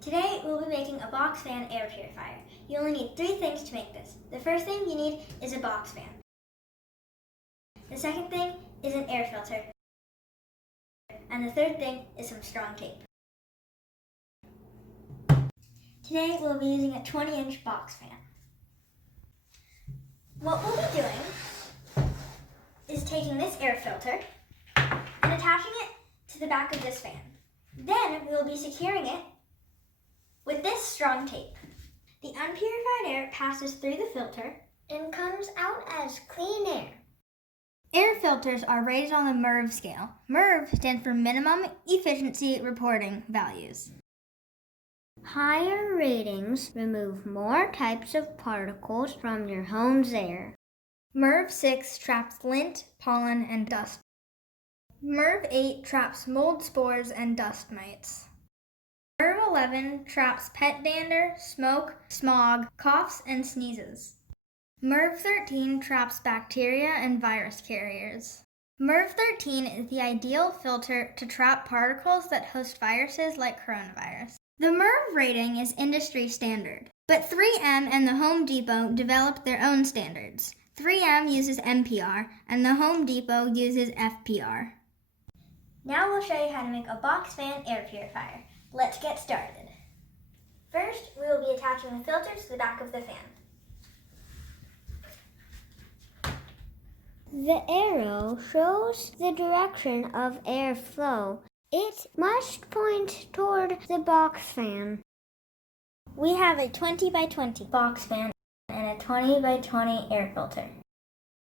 Today we'll be making a box fan air purifier. You only need 3 things to make this. The first thing you need is a box fan. The second thing is an air filter. And the third thing is some strong tape. Today we'll be using a 20-inch box fan. What we'll be doing is taking this air filter and attaching it to the back of this fan. Then we will be securing it with this strong tape. The unpurified air passes through the filter and comes out as clean air. Air filters are rated on the MERV scale. MERV stands for Minimum Efficiency Reporting Values. Higher ratings remove more types of particles from your home's air. MERV 6 traps lint, pollen, and dust. MERV 8 traps mold spores and dust mites. MERV 11 traps pet dander, smoke, smog, coughs, and sneezes. MERV 13 traps bacteria and virus carriers. MERV 13 is the ideal filter to trap particles that host viruses like coronavirus. The MERV rating is industry standard, but 3M and the Home Depot developed their own standards. 3M uses MPR, and the Home Depot uses FPR. Now we'll show you how to make a box fan air purifier. Let's get started. First, we will be attaching the filter to the back of the fan. The arrow shows the direction of airflow. It must point toward the box fan. We have a 20 by 20 box fan and a 20 by 20 air filter.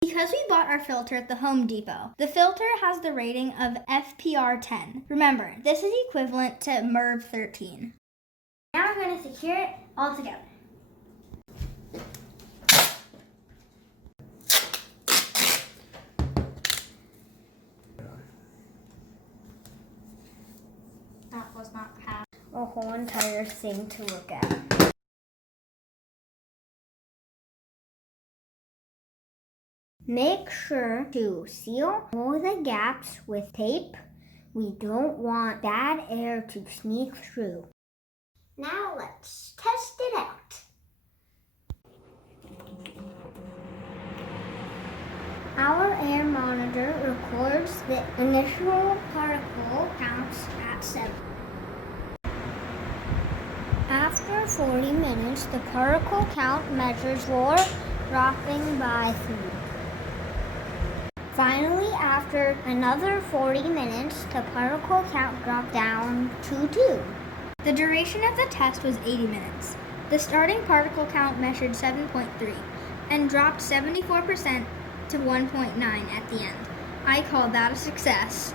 Because we bought our filter at the Home Depot, the filter has the rating of FPR 10. Remember, this is equivalent to MERV 13. Now we're going to secure it all together. That was not half. A whole entire thing to look at. Make sure to seal all the gaps with tape. We don't want bad air to sneak through. Now let's test it out. Our air monitor records the initial particle counts at 7. After 40 minutes, the particle count measures 4, dropping by 3. Finally, after another 40 minutes, the particle count dropped down to 2. The duration of the test was 80 minutes. The starting particle count measured 7.3 and dropped 74% to 1.9 at the end. I call that a success.